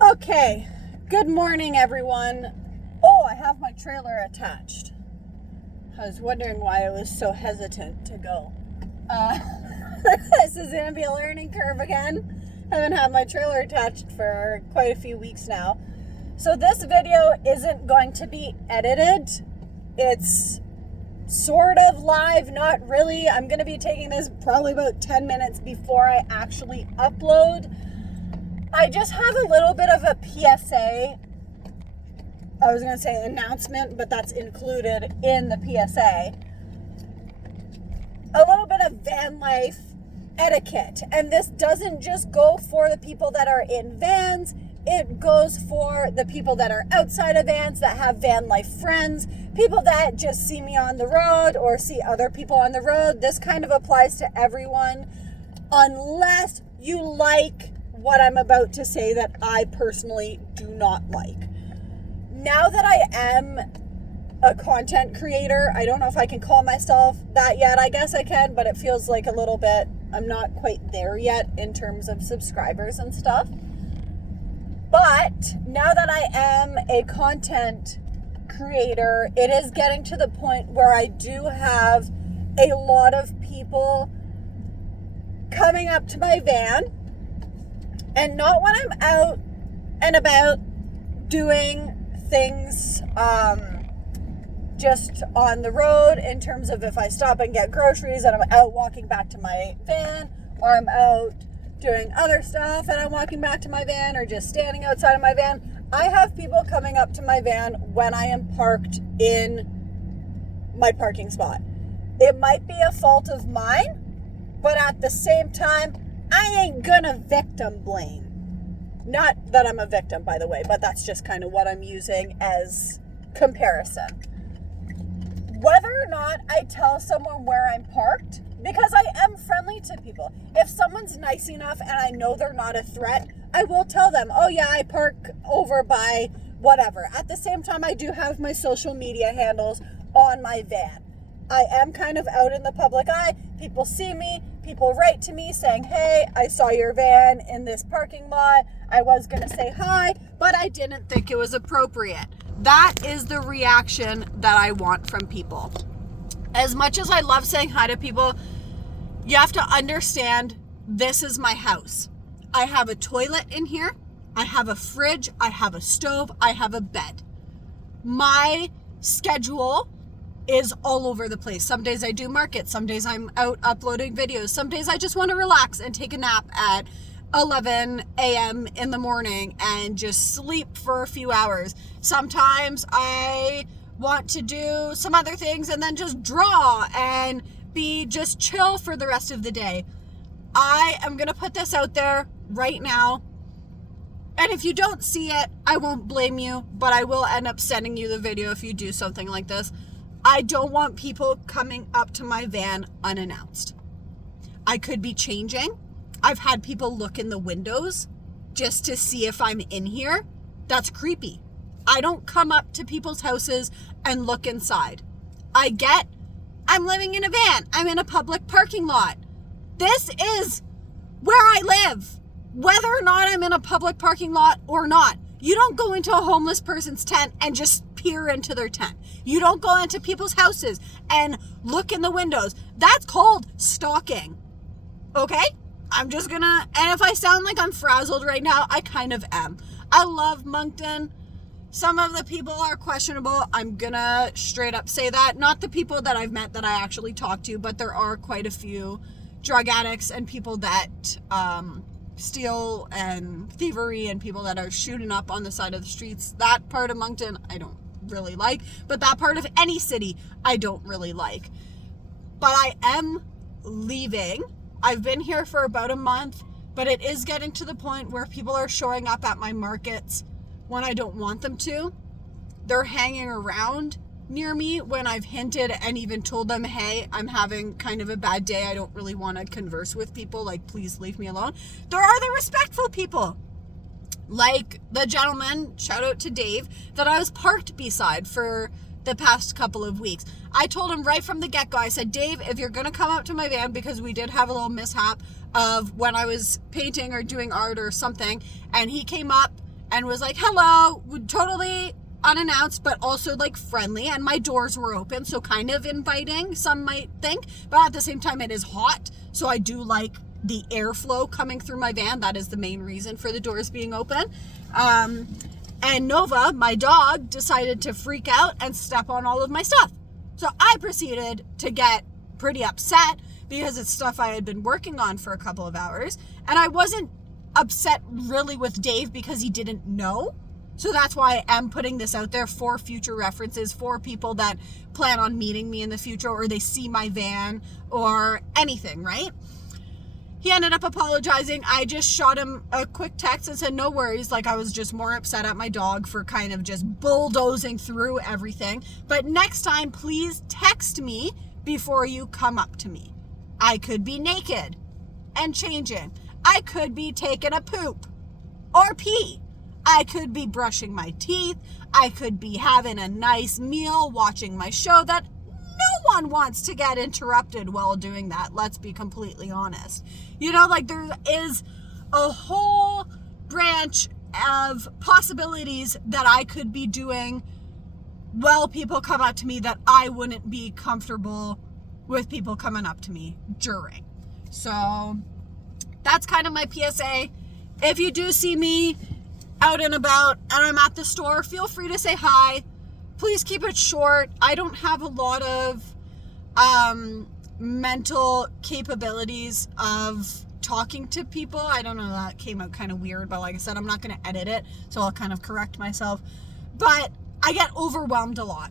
Okay, good morning everyone. Oh, I have my trailer attached. I was wondering why I was so hesitant to go. This is going to be a learning curve again. I haven't had my trailer attached for quite a few weeks now. So this video isn't going to be edited. It's sort of live, not really. I'm going to be taking this probably about 10 minutes before I actually upload. I just have a little bit of a PSA. I was going to say announcement, but that's included in the PSA. A little bit of VanLife etiquette. And this doesn't just go for the people that are in vans. It goes for the people that are outside of vans, that have van life friends, people that just see me on the road or see other people on the road. This kind of applies to everyone, unless you like what I'm about to say that I personally do not like. Now that I am a content creator, I don't know if I can call myself that yet. I guess I can, but it feels like a little bit, I'm not quite there yet in terms of subscribers and stuff. But now that I am a content creator, it is getting to the point where I do have a lot of people coming up to my van, and not when I'm out and about doing things just on the road, in terms of if I stop and get groceries and I'm out walking back to my van, or I'm out doing other stuff and I'm walking back to my van, or just standing outside of my van. I have people coming up to my van when I am parked in my parking spot. It might be a fault of mine, but at the same time, I ain't gonna victim blame. Not that I'm a victim, by the way, but that's just kind of what I'm using as comparison. Whether or not I tell someone where I'm parked, because I am friendly to people. If someone's nice enough and I know they're not a threat, I will tell them, oh yeah, I park over by whatever. At the same time, I do have my social media handles on my van. I am kind of out in the public eye. People see me. People write to me saying, hey, I saw your van in this parking lot. I was going to say hi, but I didn't think it was appropriate. That is the reaction that I want from people. As much as I love saying hi to people, you have to understand this is my house. I have a toilet in here. I have a fridge. I have a stove. I have a bed. My schedule is all over the place. Some days I do market. Some days I'm out uploading videos. Some days I just want to relax and take a nap at 11 a.m. in the morning and just sleep for a few hours. Sometimes I want to do some other things and then just draw and be just chill for the rest of the day. I am going to put this out there right now. And if you don't see it, I won't blame you, but I will end up sending you the video if you do something like this. I don't want people coming up to my van unannounced. I could be changing. I've had people look in the windows just to see if I'm in here. That's creepy. I don't come up to people's houses and look inside. I'm living in a van. I'm in a public parking lot. This is where I live. Whether or not I'm in a public parking lot or not. You don't go into a homeless person's tent and just peer into their tent. You don't go into people's houses and look in the windows. That's called stalking. Okay? I'm just gonna, and if I sound like I'm frazzled right now, I kind of am. I love Moncton. Some of the people are questionable. I'm gonna straight up say that. Not the people that I've met that I actually talked to, but there are quite a few drug addicts and people that steal and thievery and people that are shooting up on the side of the streets. That part of Moncton, I don't really like. But that part of any city, I don't really like. But I am leaving. I've been here for about a month, but it is getting to the point where people are showing up at my markets when I don't want them to. They're hanging around near me when I've hinted and even told them, hey, I'm having kind of a bad day. I don't really want to converse with people. Like, please leave me alone. There are the respectful people. Like the gentleman, shout out to Dave, that I was parked beside for the past couple of weeks. I told him right from the get-go, I said, Dave, if you're going to come up to my van, because we did have a little mishap of when I was painting or doing art or something, and he came up and was like, hello, totally unannounced, but also like friendly, and my doors were open, so kind of inviting, some might think, but at the same time it is hot, so I do like the airflow coming through my van. That is the main reason for the doors being open. And Nova, my dog, decided to freak out and step on all of my stuff. So I proceeded to get pretty upset because it's stuff I had been working on for a couple of hours, and I wasn't upset really with Dave because he didn't know. So that's why I am putting this out there for future references, for people that plan on meeting me in the future, or they see my van or anything, right? He ended up apologizing. I just shot him a quick text and said, no worries. Like, I was just more upset at my dog for kind of just bulldozing through everything. But next time, please text me before you come up to me. I could be naked and changing. I could be taking a poop or pee. I could be brushing my teeth. I could be having a nice meal, watching my show. That no one wants to get interrupted while doing that. Let's be completely honest. You know, like, there is a whole branch of possibilities that I could be doing while people come up to me that I wouldn't be comfortable with people coming up to me during. So that's kind of my PSA. If you do see me out and about and I'm at the store, feel free to say hi. Please keep it short. I don't have a lot of mental capabilities of talking to people. I don't know, that came out kind of weird, but like I said, I'm not going to edit it, so I'll kind of correct myself. But I get overwhelmed a lot,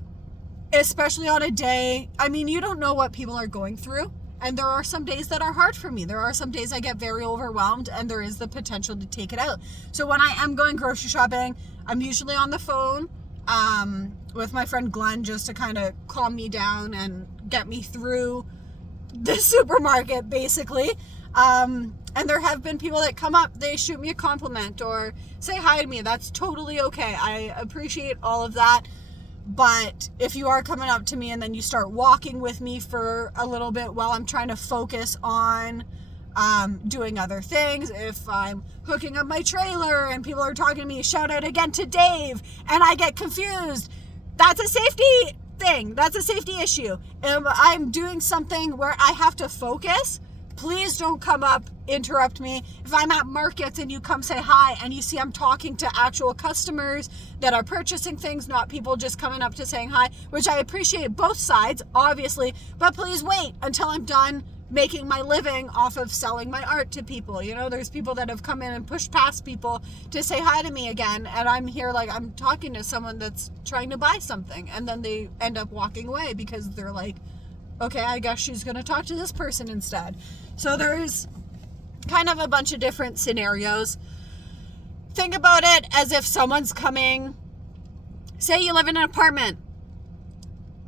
especially on a day. I mean, you don't know what people are going through. And there are some days that are hard for me. There are some days I get very overwhelmed, and there is the potential to take it out. So when I am going grocery shopping, I'm usually on the phone with my friend Glenn, just to kind of calm me down and get me through the supermarket, basically. And there have been people that come up, they shoot me a compliment or say hi to me. That's totally okay. I appreciate all of that. But if you are coming up to me and then you start walking with me for a little bit while I'm trying to focus on doing other things, if I'm hooking up my trailer and people are talking to me, shout out again to Dave, and I get confused, that's a safety thing. That's a safety issue. If I'm doing something where I have to focus, please don't come up, interrupt me. If I'm at markets and you come say hi and you see I'm talking to actual customers that are purchasing things, not people just coming up to saying hi, which I appreciate both sides, obviously, but please wait until I'm done making my living off of selling my art to people. You know, there's people that have come in and pushed past people to say hi to me again, and I'm here like I'm talking to someone that's trying to buy something, and then they end up walking away because they're like, okay, I guess she's going to talk to this person instead. So there's kind of a bunch of different scenarios. Think about it as if someone's coming. Say you live in an apartment.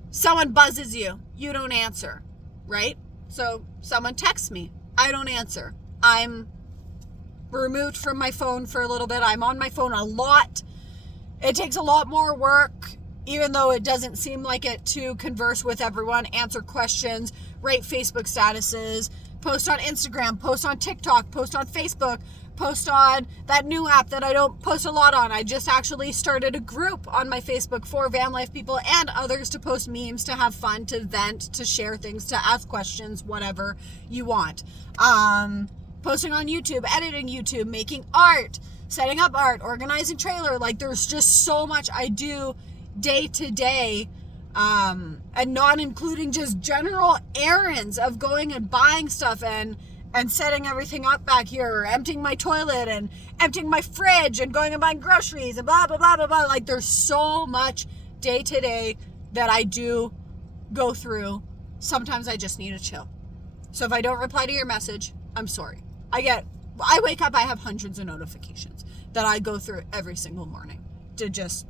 Someone buzzes you. You don't answer, right? So someone texts me. I don't answer. I'm removed from my phone for a little bit. I'm on my phone a lot. It takes a lot more work, even though it doesn't seem like it, to converse with everyone, answer questions, rate Facebook statuses, post on Instagram, post on TikTok, post on Facebook, post on that new app that I don't post a lot on. I just actually started a group on my Facebook for VanLife people and others to post memes, to have fun, to vent, to share things, to ask questions, whatever you want. Posting on YouTube, editing YouTube, making art, setting up art, organizing trailer. Like, there's just so much I do day to day, and not including just general errands of going and buying stuff and setting everything up back here, or emptying my toilet and emptying my fridge and going and buying groceries and blah, blah, blah, blah, blah. Like, there's so much day to day that I do go through. Sometimes I just need to chill. So if I don't reply to your message, I'm sorry. I wake up, I have hundreds of notifications that I go through every single morning to just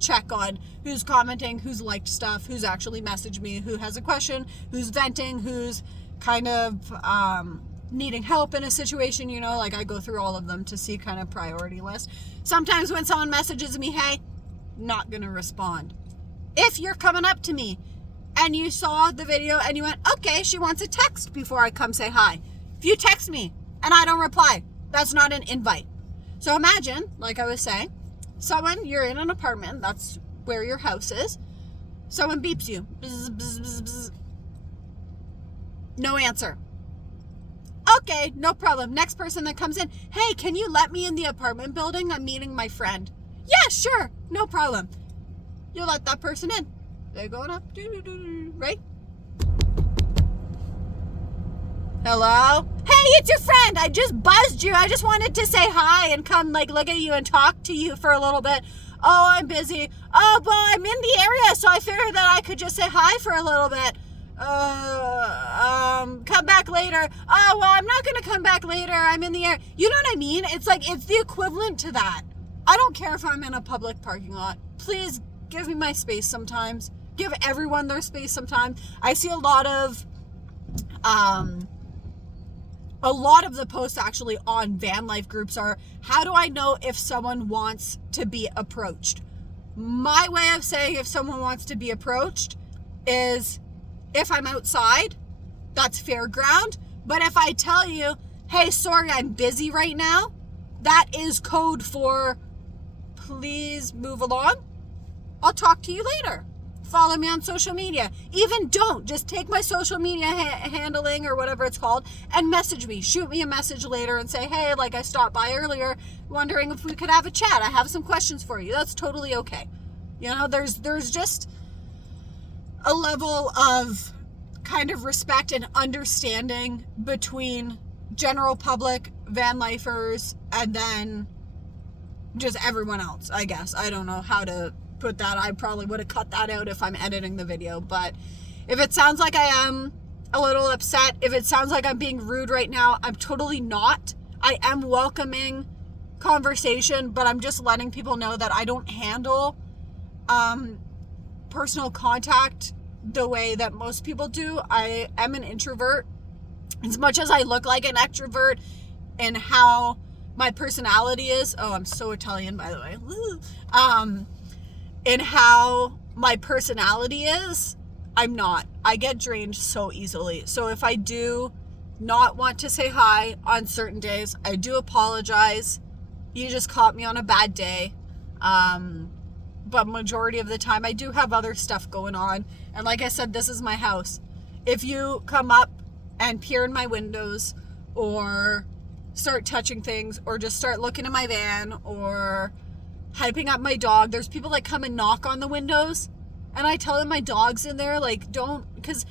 check on who's commenting, who's liked stuff, who's actually messaged me, who has a question, who's venting, who's kind of needing help in a situation, you know, like I go through all of them to see kind of priority list. Sometimes when someone messages me, hey, not gonna respond. If you're coming up to me and you saw the video and you went, okay, she wants a text before I come say hi. If you text me and I don't reply, that's not an invite. So imagine, like I was saying, you're in an apartment, that's where your house is. Someone beeps you. Bzz, bzz, bzz, bzz. No answer. Okay, no problem. Next person that comes in, hey, can you let me in the apartment building? I'm meeting my friend. Yeah, sure, no problem. You let that person in. They're going up, right? Hello? Hey, it's your friend. I just buzzed you. I just wanted to say hi and come like look at you and talk to you for a little bit. Oh, I'm busy. Oh, well, I'm in the area, so I figured that I could just say hi for a little bit. Come back later. Oh, well, I'm not going to come back later. I'm in the air. You know what I mean? It's like, it's the equivalent to that. I don't care if I'm in a public parking lot. Please give me my space sometimes. Give everyone their space sometimes. I see a lot of the posts actually on van life groups are, how do I know if someone wants to be approached? My way of saying if someone wants to be approached is, if I'm outside, that's fair ground. But if I tell you, hey, sorry, I'm busy right now, that is code for please move along. I'll talk to you later. Follow me on social media. Even don't. Just take my social media handling or whatever it's called and message me. Shoot me a message later and say, hey, like I stopped by earlier, wondering if we could have a chat. I have some questions for you. That's totally okay. You know, there's just a level of kind of respect and understanding between general public, van lifers, and then just everyone else, I guess. I don't know how to put that. I probably would have cut that out if I'm editing the video, but if it sounds like I am a little upset, if it sounds like I'm being rude right now, I'm totally not. I am welcoming conversation, but I'm just letting people know that I don't handle personal contact the way that most people do. I am an introvert. As much as I look like an extrovert and how my personality is, oh, I'm so Italian, by the way, and how my personality is, I'm not. I get drained so easily. So if I do not want to say hi on certain days, I do apologize. You just caught me on a bad day. But majority of the time I do have other stuff going on. And like I said, this is my house. If you come up and peer in my windows or start touching things or just start looking at my van or hyping up my dog, there's people that come and knock on the windows and I tell them my dog's in there, like, don't, because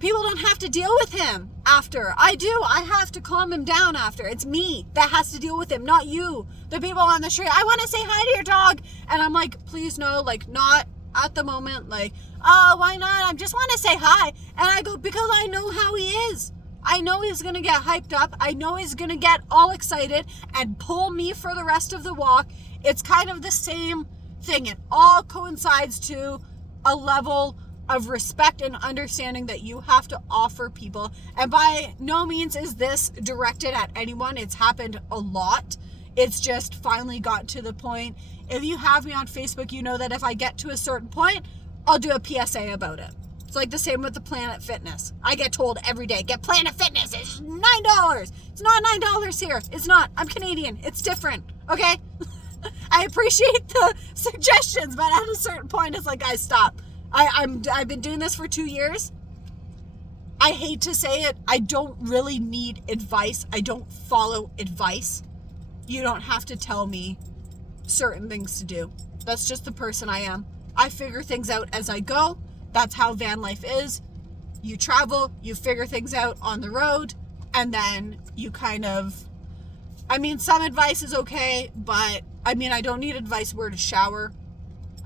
people don't have to deal with him after. I do. I have to calm him down after. It's me that has to deal with him, not you. The people on the street, I want to say hi to your dog. And I'm like, please no, like, not at the moment. Like, oh, why not? I just want to say hi. And I go, because I know how he is. I know he's going to get hyped up. I know he's going to get all excited and pull me for the rest of the walk. It's kind of the same thing. It all coincides to a level of respect and understanding that you have to offer people. And by no means is this directed at anyone. It's happened a lot. It's just finally got to the point. If you have me on Facebook, you know that if I get to a certain point, I'll do a PSA about it. It's like the same with the Planet Fitness. I get told every day, get Planet Fitness. It's $9. It's not $9 here. It's not. I'm Canadian. It's different. Okay? I appreciate the suggestions, but at a certain point, it's like, guys, stop. I've been doing this for 2 years. I hate to say it. I don't really need advice. I don't follow advice. You don't have to tell me certain things to do. That's just the person I am. I figure things out as I go. That's how van life is. You travel, you figure things out on the road, and then you kind of, I mean, some advice is okay, but I mean, I don't need advice where to shower.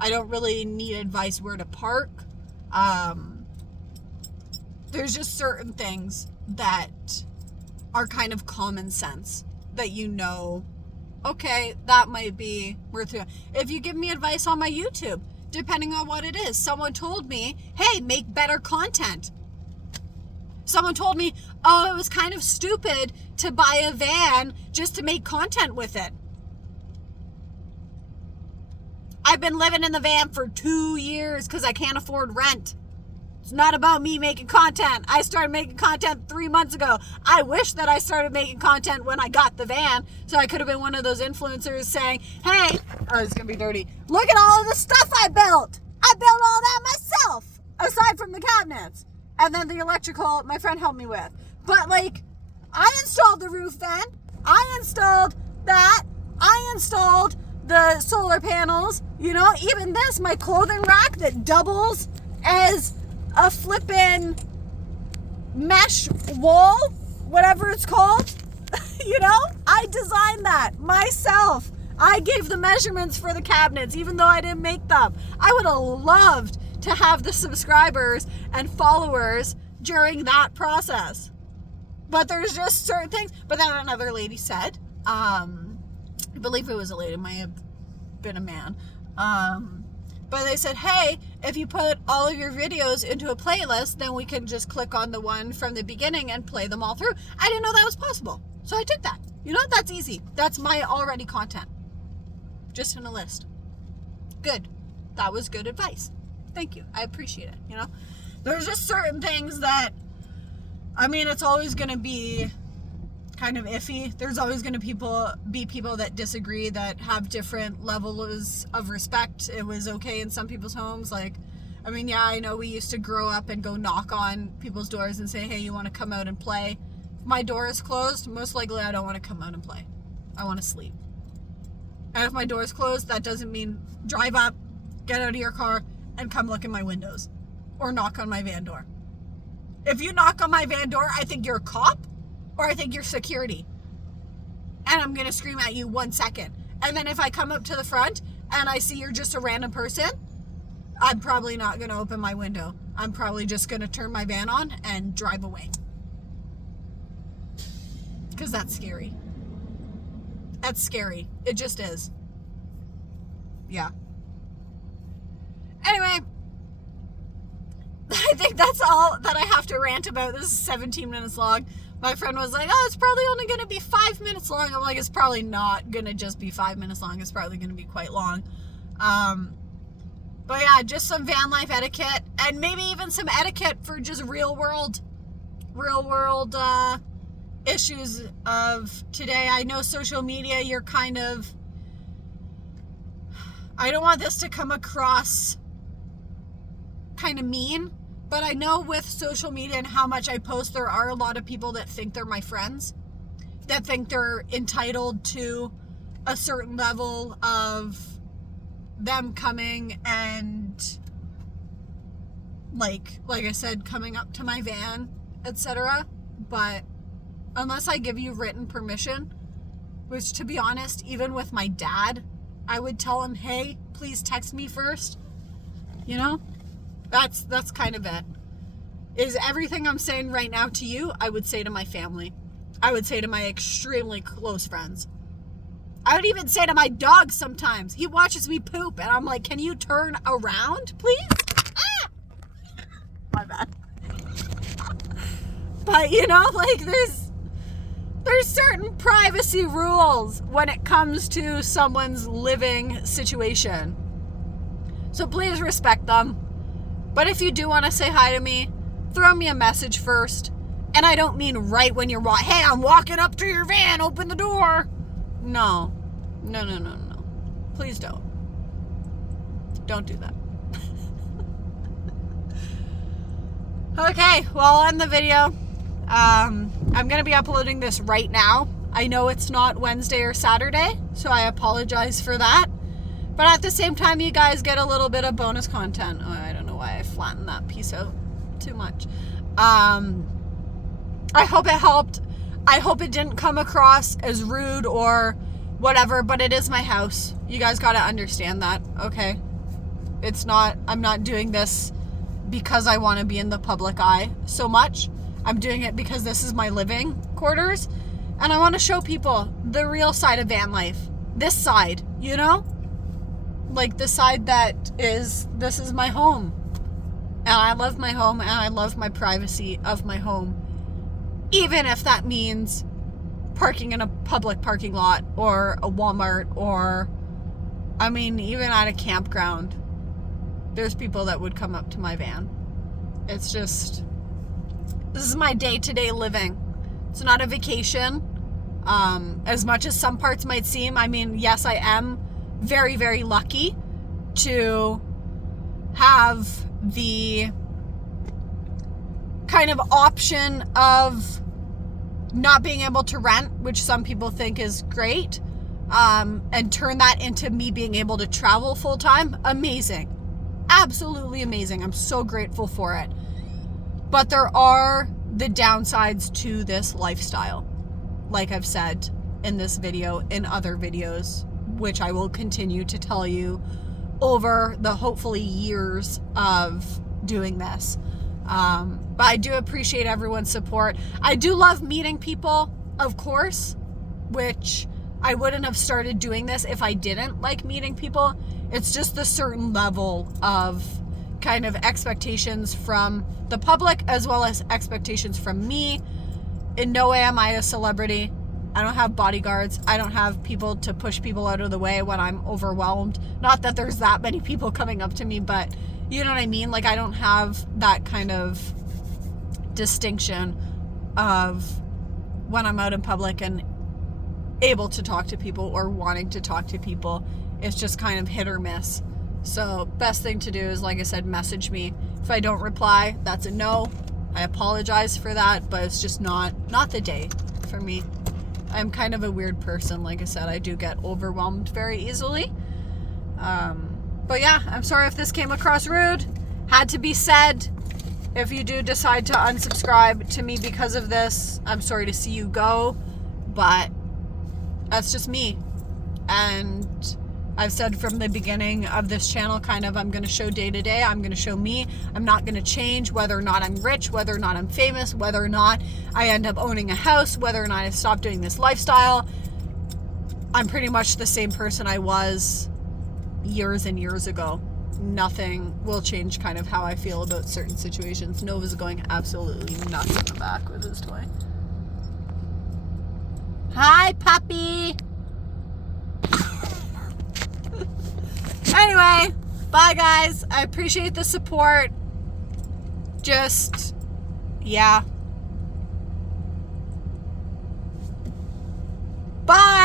I don't really need advice where to park. There's just certain things that are kind of common sense that you know, okay, that might be worth it. If you give me advice on my YouTube, depending on what it is, someone told me, hey, make better content. Someone told me, oh, it was kind of stupid to buy a van just to make content with it. I've been living in the van for 2 years because I can't afford rent. It's not about me making content. I started making content 3 months ago. I wish that I started making content when I got the van, so I could have been one of those influencers saying, hey, oh, it's going to be dirty. Look at all of the stuff I built. I built all that myself, aside from the cabinets. And then the electrical, my friend helped me with. But, like, I installed the roof vent. I installed that. I installed the solar panels. You know, even this, my clothing rack that doubles as a flippin' mesh wall, whatever it's called. You know, I designed that myself. I gave the measurements for the cabinets, even though I didn't make them. I would have loved to have the subscribers and followers during that process. But there's just certain things. But then another lady said, I believe it was a lady, it might have been a man. But they said, hey, if you put all of your videos into a playlist, then we can just click on the one from the beginning and play them all through. I didn't know that was possible. So I took that. You know, that's easy. That's my already content. Just in a list. Good. That was good advice. Thank you. I appreciate it. You know, there's just certain things that, I mean, it's always going to be kind of iffy. There's always going to be people that disagree, that have different levels of respect. It was okay in some people's homes. Like, I mean, yeah, I know we used to grow up and go knock on people's doors and say, hey, you want to come out and play? If my door is closed, most likely I don't want to come out and play. I want to sleep. And if my door is closed, that doesn't mean drive up, get out of your car, and come look in my windows or knock on my van door. If you knock on my van door, I think you're a cop or I think you're security. And I'm going to scream at you 1 second. And then if I come up to the front and I see you're just a random person, I'm probably not going to open my window. I'm probably just going to turn my van on and drive away. Because that's scary. That's scary. It just is. Yeah. Anyway, I think that's all that I have to rant about. This is 17 minutes long. My friend was like, oh, it's probably only going to be 5 minutes long. I'm like, it's probably not going to just be 5 minutes long. It's probably going to be quite long. But yeah, just some van life etiquette and maybe even some etiquette for just real world issues of today. I know social media, you're kind of, I don't want this to come across kind of mean, but I know with social media and how much I post, there are a lot of people that think they're my friends, that think they're entitled to a certain level of them coming and like I said, coming up to my van, etc. But unless I give you written permission, which to be honest, even with my dad, I would tell him, hey, please text me first. You know, that's kind of it. Is everything I'm saying right now to you, I would say to my family. I would say to my extremely close friends. I would even say to my dog sometimes. He watches me poop and I'm like, can you turn around, please? Ah! My bad. But you know, like there's certain privacy rules when it comes to someone's living situation. So please respect them. But if you do want to say hi to me, throw me a message first. And I don't mean right when you're hey, I'm walking up to your van, open the door. No. Please don't. Don't do that. Okay, well, I'll end the video. I'm going to be uploading this right now. I know it's not Wednesday or Saturday, so I apologize for that. But at the same time, you guys get a little bit of bonus content. Oh, I don't know why I flattened that piece out too much. I hope it helped. I hope it didn't come across as rude or whatever, but it is my house. You guys got to understand that, okay? I'm not doing this because I want to be in the public eye so much. I'm doing it because this is my living quarters and I want to show people the real side of van life. This side, you know? Like the side this is my home. And I love my home and I love my privacy of my home. Even if that means parking in a public parking lot or a Walmart or, I mean, even at a campground, there's people that would come up to my van It's just, this is my day-to-day living. It's not a vacation. As much as some parts might seem, I mean, yes, I am very, very lucky to have the kind of option of not being able to rent, which some people think is great, and turn that into me being able to travel full time. Amazing. Absolutely amazing. I'm so grateful for it. But there are the downsides to this lifestyle, like I've said in this video, in other videos, which I will continue to tell you over the hopefully years of doing this. But I do appreciate everyone's support. I do love meeting people, of course, which I wouldn't have started doing this if I didn't like meeting people. It's just the certain level of kind of expectations from the public as well as expectations from me. In no way am I a celebrity. I don't have bodyguards. I don't have people to push people out of the way when I'm overwhelmed. Not that there's that many people coming up to me, but you know what I mean? Like, I don't have that kind of distinction of when I'm out in public and able to talk to people or wanting to talk to people. It's just kind of hit or miss. So best thing to do is, like I said, message me. If I don't reply, that's a no. I apologize for that, but it's just not the day for me. I'm kind of a weird person. Like I said, I do get overwhelmed very easily. But yeah, I'm sorry if this came across rude. Had to be said. If you do decide to unsubscribe to me because of this, I'm sorry to see you go, but that's just me. And I've said from the beginning of this channel, kind of, I'm going to show day to day. I'm going to show me. I'm not going to change whether or not I'm rich, whether or not I'm famous, whether or not I end up owning a house, whether or not I stop doing this lifestyle. I'm pretty much the same person I was years and years ago. Nothing will change kind of how I feel about certain situations. Nova's going absolutely nuts in the back with his toy. Hi, puppy. Anyway, bye guys. I appreciate the support. Just, yeah. Bye.